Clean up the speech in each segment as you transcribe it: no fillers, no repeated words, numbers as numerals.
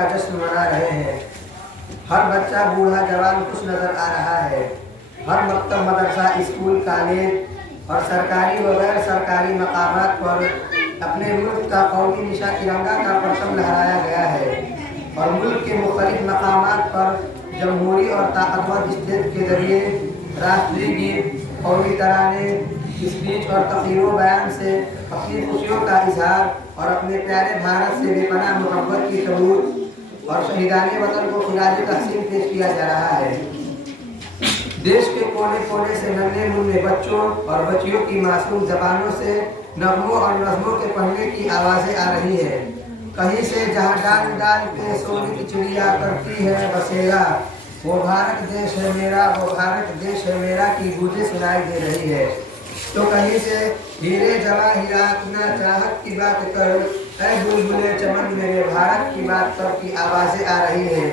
کا جشن منا رہے ہیں۔ ہر بچہ بوڑھا جوان خوش نظر آ رہا ہے۔ ہر مکتب مدرسہ اسکول کالج اور سرکاری و غیر سرکاری مقامات پر اپنے ملک کا قومی نشان ترنگا کا پرچم لہرایا گیا ہے، اور ملک کے مختلف مقامات پر جمہوری اور طاقتور اسٹیج کے ذریعے راشٹری گیت، قومی ترانے، اسپیچ اور تقریر و بیان سے اپنی خوشیوں کا اظہار اور اپنے پیارے بھارت سے بے پناہ محبت کی ثبوت اور شہیدان وطن کو خراج تحسین پیش کیا جا رہا ہے۔ دیش کے کونے کونے سے ننھے منھے بچوں اور بچیوں کی معصوم زبانوں سے نغموں اور نظموں کے پڑھنے کی آوازیں آ رہی ہیں۔ کہیں سے جہاں ڈال ڈال کے سونے کی چڑیا کرتی ہے بسیرا، وہ بھارت دیش ہے میرا، وہ بھارت دیش ہے میرا کی گونجیں سنائی دے رہی ہے۔ تو کہیں سے ہیرے جواہرات نہ چاہت کی بات کر، اے بلبلے چمن میرے بھارت کی بات کر کی آوازیں آ رہی ہیں۔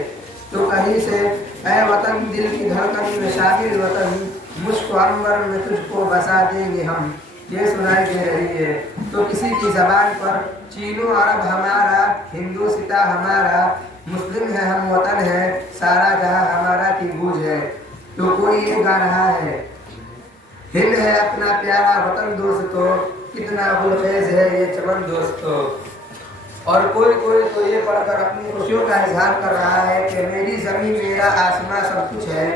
تو کہیں سے اے وطن دل کی دھڑکن میں شامل وطن، مشک و عنبر میں تجھ کو بسا دیں گے ہم، یہ سنائی دے رہی ہے۔ تو کسی کی زبان پر چین و عرب ہمارا، ہندوستاں ہمارا، مسلم ہے ہم وطن ہے، سارا جہاں ہمارا کی گونج ہے۔ تو کوئی یہ گا رہا ہے، ہند ہے اپنا پیارا وطن دوستو، کتنا گلخیز ہے یہ چمن دوستو۔ اور کوئی تو یہ پڑھ کر اپنی خوشیوں کا اظہار کر رہا ہے کہ میری زمین میرا آسمان سب کچھ ہے،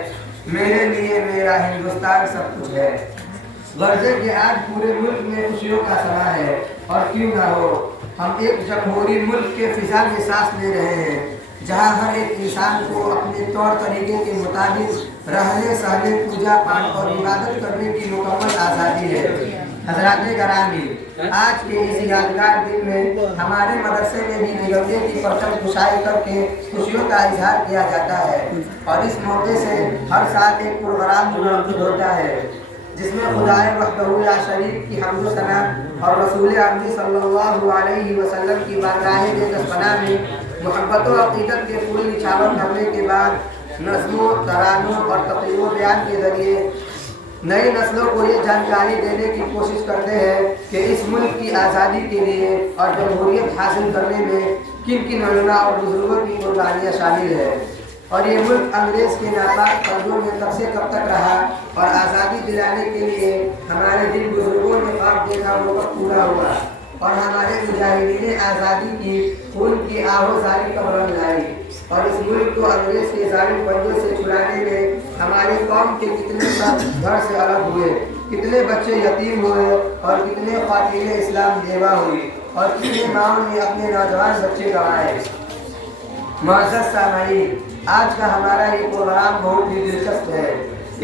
میرے لیے میرا ہندوستان سب کچھ ہے۔ غرضے کہ آج پورے ملک میں خوشیوں کا سما ہے، اور کیوں نہ ہو، ہم ایک جمہوری ملک کے فضا میں سانس لے رہے ہیں، جہاں ہر ایک انسان کو اپنے طور طریقے کے مطابق رہنے سہنے، پوجا پاٹ اور عبادت کرنے کی مکمل آزادی ہے۔ حضرات گرامی، آج کے اس یادگار دن میں ہمارے مدرسے میں بھی ترنگے کی پرچم کشائی کر کے خوشیوں کا اظہار کیا جاتا ہے، اور اس موقع سے ہر سال ایک پروگرام منعقد ہوتا ہے جس میں خدائے وحدہ لا شریک کی حمد و ثنا اور رسول اکرم صلی اللہ علیہ وسلم کی بارگاہ پناہ میں محبت و عقیدت کے پھول نچھاور کرنے کے بعد نظموں، ترانوں اور تقریر و بیان کے ذریعے نئی نسلوں کو یہ جانکاری دینے کی کوشش کرتے ہیں کہ اس ملک کی آزادی کے لیے اور جمہوریت حاصل کرنے میں کن کن علماء اور بزرگوں کی قربانیاں شامل ہیں، اور یہ ملک انگریز کے ناپاک قبضوں میں کب سے کب تک رہا، اور آزادی دلانے کے لیے ہمارے جن بزرگوں نے خواب دیکھا وہ کب پورا ہوا، اور ہمارے مجاہدین آزادی کی خون کی آہو زاری کب رنگ لائی، اور اس ملک کو انگریز کے ظالم پنجوں سے چھڑانے میں ہماری قوم کے کتنے سب گھر سے الگ ہوئے، کتنے بچے یتیم ہوئے، اور کتنے خواتین اسلام بیوہ ہوئی، اور کتنے ماؤں نے اپنے نوجوان بچے گنوائے۔ معزز سامعین، آج کا ہمارا یہ پروگرام بہت ہی دلچسپ ہے،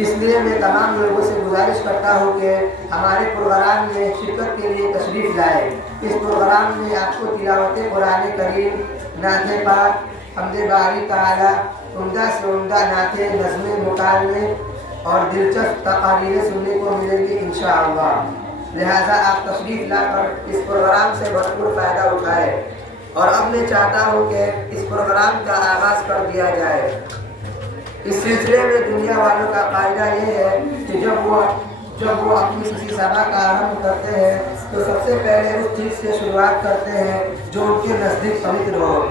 اس لیے میں تمام لوگوں سے گزارش کرتا ہوں کہ ہمارے پروگرام میں شرکت کے لیے تشریف لائے۔ اس پروگرام میں آپ کو تلاوت قرآن کریم، نعت پاک، حمد باری تعالی، عمدہ سے عمدہ نعتیں، نظمیں، مکالمے اور دلچسپ تقاریر سننے کو ملیں گی انشاءاللہ۔ لہٰذا آپ تشریف لا کر اس پروگرام سے بھرپور فائدہ اٹھائیں، اور اب میں چاہتا ہوں کہ اس پروگرام کا آغاز کر دیا جائے۔ اس سلسلے میں دنیا والوں کا قاعدہ یہ ہے کہ جب وہ اپنی کسی سبھا کا آرمبھ کرتے ہیں تو سب سے پہلے اس چیز سے شروعات کرتے ہیں جو ان کے نزدیک پوتر ہو۔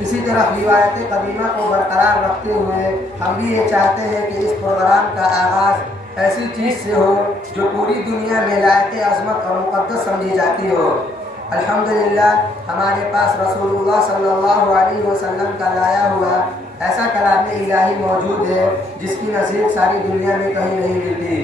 اسی طرح روایت قدیمہ کو برقرار رکھتے ہوئے ہم بھی یہ چاہتے ہیں کہ اس پروگرام کا آغاز ایسی چیز سے ہو جو پوری دنیا میں لائق عظمت اور مقدس سمجھی جاتی ہو۔ الحمدللہ ہمارے پاس رسول اللہ صلی اللہ علیہ وسلم کا لایا ہوا ایسا کلام الہی موجود ہے جس کی نظیر ساری دنیا میں کہیں نہیں ملتی۔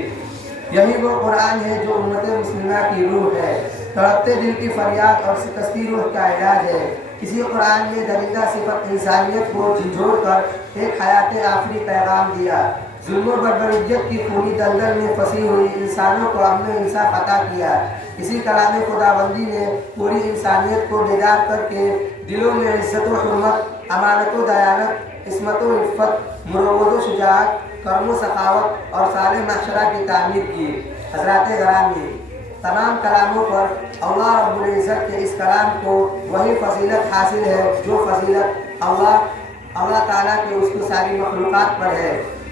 یہی وہ قرآن ہے جو امت مسلمہ کی روح ہے، تڑپتے دل کی فریاد اور شکستی روح کا علاج ہے۔ اسی قرآن میں درندہ صفت انسانیت کو جھنجھوڑ کر ایک حیات آفری پیغام دیا، ظلم و بربریت کی خونی دلدل میں پھنسی ہوئی انسانوں کو امن و انصاف عطا کیا۔ اسی کلام خداوندی نے پوری انسانیت کو بیدار کر کے دلوں میں عزت و حرمت، امانت و دیانت، عصمت و عفت، مروت و شجاعت، کرم و سخاوت اور صالح معاشرہ کی تعمیر کی۔ حضرات گرامی، تمام کلاموں پر اللہ رب العزت کے اس کلام کو وہی فضیلت حاصل ہے جو فضیلت اللہ تعالیٰ کے اس کی ساری مخلوقات پر ہے۔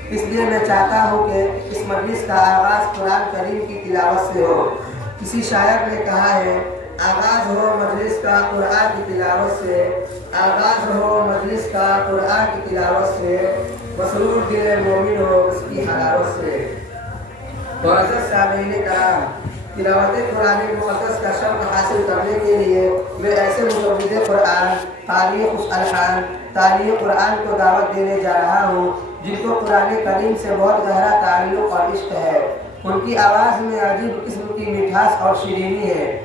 اس لیے میں چاہتا ہوں کہ اس مجلس کا آغاز قرآن کریم کی تلاوت سے ہو۔ کسی شاعر نے کہا ہے، آغاز ہو مجلس کا قرآن کی تلاوت سے، آغاز ہو مجلس کا قرآن کی تلاوت سے، مسرور دل مومن ہو اس کی حلاوت سے۔ معزز سامعین کرام، تلاوت قرآن مقدس کا شرف حاصل کرنے کے لیے میں ایسے مجود قرآن، قاری خوش الحان، تالیہ قرآن کو دعوت دینے جا رہا ہوں جن کو قرآن کریم سے بہت گہرا تعلق اور عشق ہے۔ ان کی آواز میں عجیب قسم کی مٹھاس اور شیرینی ہے۔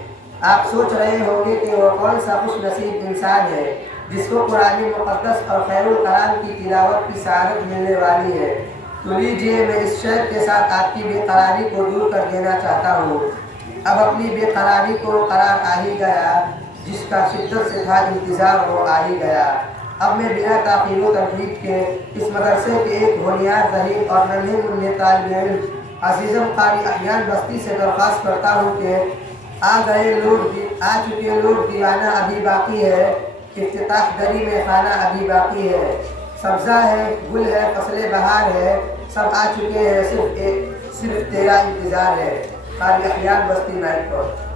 آپ سوچ رہے ہوں گے کہ وہ کون سا خوش نصیب انسان ہے جس کو قرآن مقدس اور خیر الکلام کی تلاوت کی سعادت ملنے والی ہے۔ تو لیجیے میں اس شعر کے ساتھ آپ کی بے قراری کو دور کر دینا چاہتا ہوں۔ اب اپنی بے قراری کو قرار آ ہی گیا، جس کا شدت سے تھا انتظار وہ آ ہی گیا۔ اب میں بنا تاخیر و تردید کے اس مدرسے کے ایک ہونہار ذہین اور ننھے منھے طالب علم عزیزم قاری احیان بستی سے درخواست کرتا ہوں کہ آ چکے لوگ دیوانہ ابھی باقی ہے، افتتاح دری میں خانہ ابھی باقی ہے، سبزہ ہے گل ہے فصل بہار ہے، سب آ چکے ہیں صرف تیرا انتظار ہے۔ قاری احیان بستی نائٹ پر۔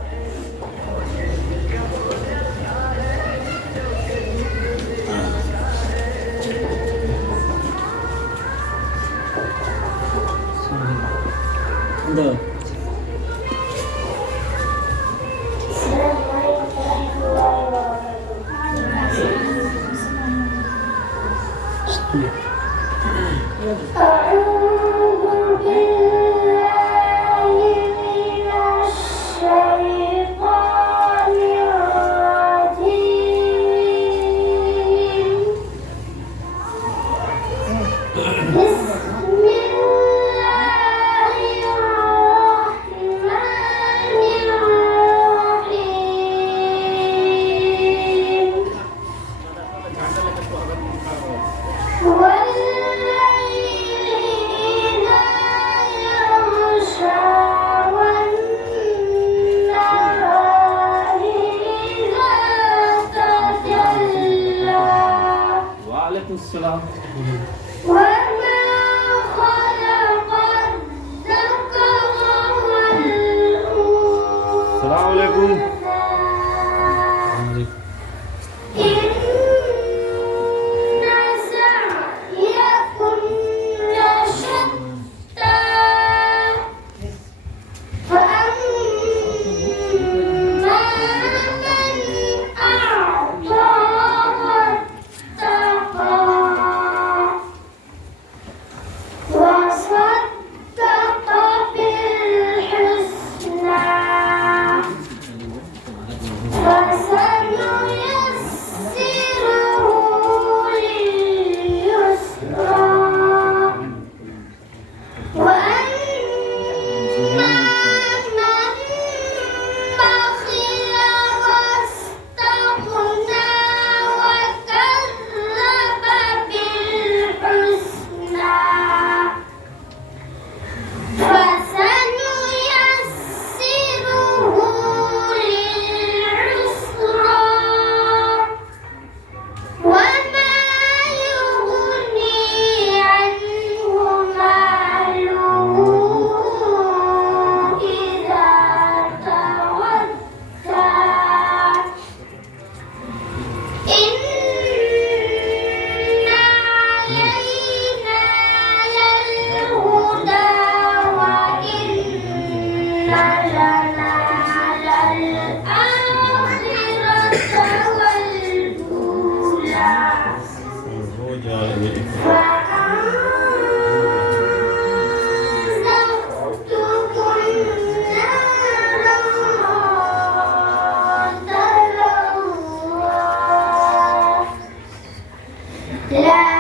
لا